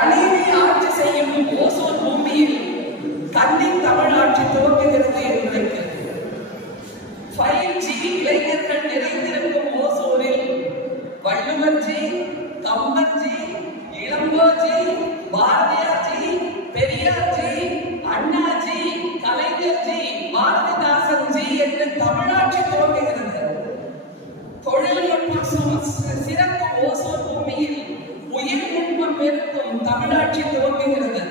அநீதி ஆட்சி செய்யும் ஓசோன் பூமியில் கண்ணின் தமிழாட்சி துவங்குகிறது என்பதற்கு 5G இளைஞர்கள் நிறைந்திருக்கும் ஓசோனில் வள்ளுவர்ஜி, கம்பர்ஜி, இளங்கோஜி, பாரதியார்ஜி, பெரியார்ஜி, அண்ணாஜி, கலைஞர்ஜி, பாரதிதாசன்ஜி என்று தமிழாட்சி துவங்குகிறது. தொழில்நுட்பம் சிறக்கும் ஓசோன் பூமியில் உயிர் நுட்பம் பெருக்கும் தமிழாட்சி துவங்குகிறது.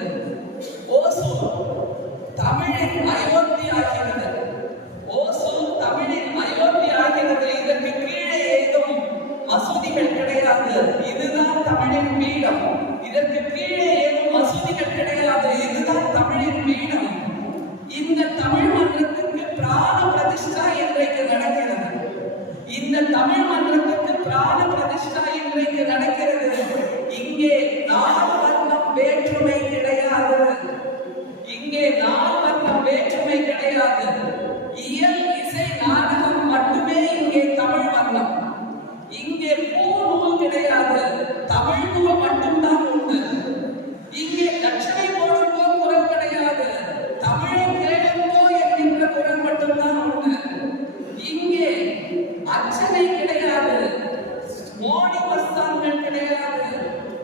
ஓசோன் தமிழின் அயோத்தி ஆகிறது. ஓசோன் தமிழின் அயோத்தி ஆகிறது. இதற்கு கீழே ஏதும் மசூதிகள் கிடையாது. இதுதான் தமிழின் பீடம். இதற்கு கீழே ஏதும் மசூதிகள் கிடையாது. இதுதான் தமிழின் பீடம். இந்த தமிழ் மன்றத்துக்கு பிராண பிரதிஷ்டா இன்றைக்கு நடக்கிறது. இந்த தமிழ் மன்றத்துக்கு பிராண பிரதிஷ்டா இன்றைக்கு நடக்கிறது. இங்கே நாலு வர்ணம் வேற்றுமை கிடையாது. இங்கே நாலு வர்ணம் வேற்றுமை கிடையாது. இயல், இசை, நாடகம் மட்டுமே இங்கே தமிழ் வர்ணம். இங்கே பூ நூல் கிடையாது. தமிழ் நூல் மட்டும்தான் உண்டு. இங்கே லட்சணை போடுங்கோ குரல் கிடையாது. தமிழை கேளுங்கோ என்கின்ற குரல் மட்டும்தான் உண்டு. இங்கே அர்ச்சனை கிடையாது. மோடி மஸ்தான்கள் கிடையாது.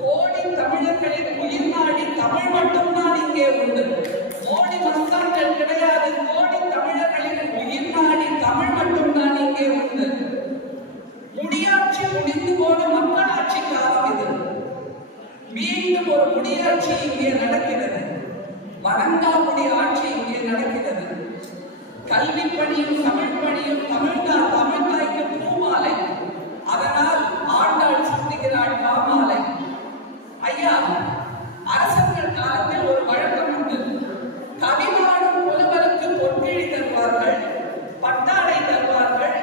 கோடி தமிழர்களின் உயிர் நாடி தமிழ் மட்டும்தான் இங்கே உண்டு. மோடி மஸ்தான்கள் கிடையாது. கோடி தமிழர்களின் உயிர் நாடி தமிழ் மட்டும்தான் இங்கே உண்டு. முடியாட்சி முடிந்து போன மக்களாட்சி காலம் இது. மீண்டும் ஒரு முடியாட்சி இங்கே நடக்கிறது. வணங்காமுடி ஆட்சி இங்கே நடக்கிறது. கல்வி பணியும் தமிழ் பணியும் தமிழ்தாய்க்கு பூமாலை. அதனால் ஆண்டாள் சுட்டுகிறாள் பாமாலை. ஐயா, அரசர்கள் காலத்தில் ஒரு வழக்கம் உண்டு. கவிமாடும் புலவருக்கு பொற்கிழி தருவார்கள், பட்டாடை தருவார்கள்,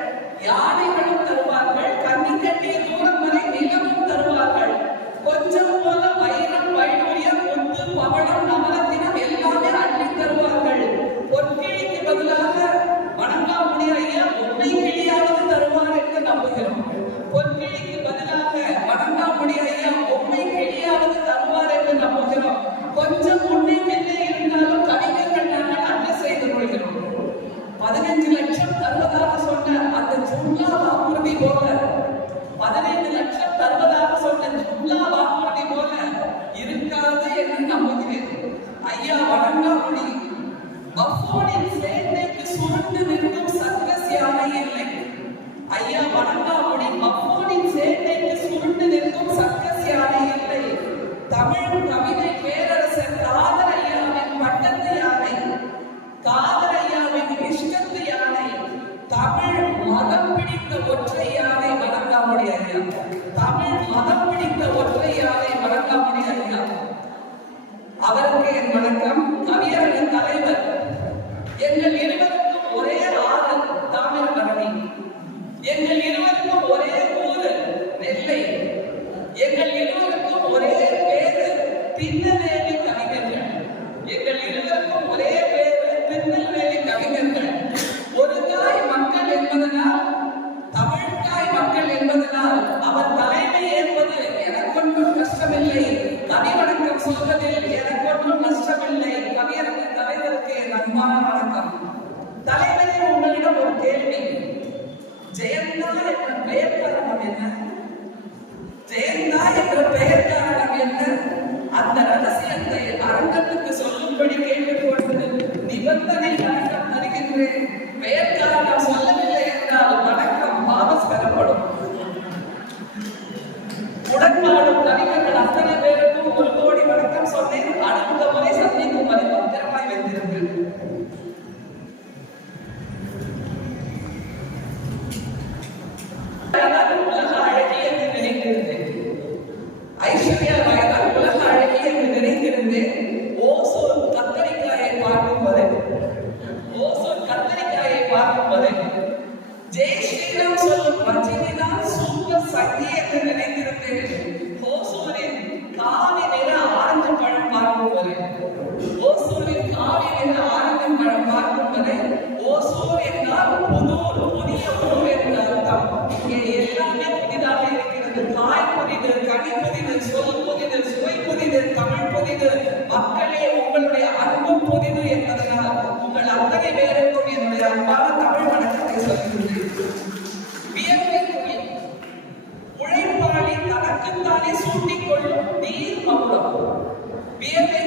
யானைகளும் தருவார்கள், கண்ணி கட்டிய தூரம் வரை நிலமும் தருவார்கள். கொஞ்சம் போல வைரம், வைடூரியம், முத்து, பவளம், நவரத்தினம் எல்லாமே அள்ளி தருவார்கள். பொற்கிழிக்கு பதிலாக வணங்காமுடி ஐயா பொம்மை கிளியாவது தருவார் என்று நம்புகிறோம். பொற்கிழிக்கு பதிலாக வணங்காமுடி ஐயா பொம்மை கிளியாவது தருவார் என்று நம்புகிறோம். கொஞ்சம் முன்னே பின்னே இருந்தாலும் கவிஞர்கள் நாங்கள் அட்ஜஸ்ட் செய்து கொள்கிறோம். 15 லட்சம் தருவதாக சொன்ன அந்த ஜும்லா வாக்குறுதி போல, 15 லட்சம் தருவதாக சொன்ன ஜும்லா வாக்குறுதி போல இருக்காது என்று நம்புகிறேன். ஐயா வணங்காமுடி பஃபோனின் சேட்டைக்கு சுருண்டு நிற்கும் சர்க்கஸ் யானை இல்லை. ஐயா வணங்காமுடி பஃபோனின் சேட்டைக்கு சுருண்டு நிற்கும் சர்க்கஸ் யானை இல்லை. தமிழ் கவிதை பேரரசர் காதர் ஐயாவின் பட்டத்து யானை, காதர் ஐயாவின் இஷ்டத்து யானை, தமிழ் மதம் பிடித்த ஒற்றை யானை வணங்காமுடி ஐயா. தமிழ் மதம் பிடித்த ஒற்றை யானை வணங்காமுடி ஐயா. அவருக்கு என் வணக்கம். கவியரங்கின் தலைவர். எங்கள் இருவருக்கும் ஒரே ஆறு தாமிரபரணி. எங்கள் இருவருக்கும் ஒரே ஊரு நெல்லை. எங்கள் இருவருக்கும் ஒரே பேரு திருநெல்வேலி கவிஞர்கள். எங்கள் இருவருக்கும் ஒரே பேரு திருநெல்வேலி கவிஞர்கள். ஒரு தாய் மக்கள் என்பதனால், தமிழ்தாய் மக்கள் என்பதனால் அவர் தலைமை ஏற்பது எனக்கொன்றும் கஷ்டமில்லை. கவிவணக்கம் சொல்வதில் எனக்கொன்றும் நஷ்டமில்லை. கவியரங்க தலைவருக்கு என் அன்பான வணக்கம். தலைவரே, உங்களிடம் ஒரு கேள்வி. ஜெயந்தா என்ற பெயர் காரணம் என்ன? ஜெயந்தா என்ற பெயர் காரணம் என்ன? அந்த ரகசியத்தை அரங்கத்துக்கு சொல்லும்படி கேட்டுக்கொண்டு நிபந்தனை வணக்கம் தருகின்றேன். பெயர் காரணம் சொல்லவில்லை என்றால் வணக்கம் வாபஸ் பெறப்படும். உடன்பாடும் கவிஞர்கள் அத்தனை பேருக்கும் 1 கோடி வணக்கம் சொன்னேன். அடுத்த முறை சந்திக்கும் வரை பத்திரமாய் வைத்திருங்கள். உலக வியர்வை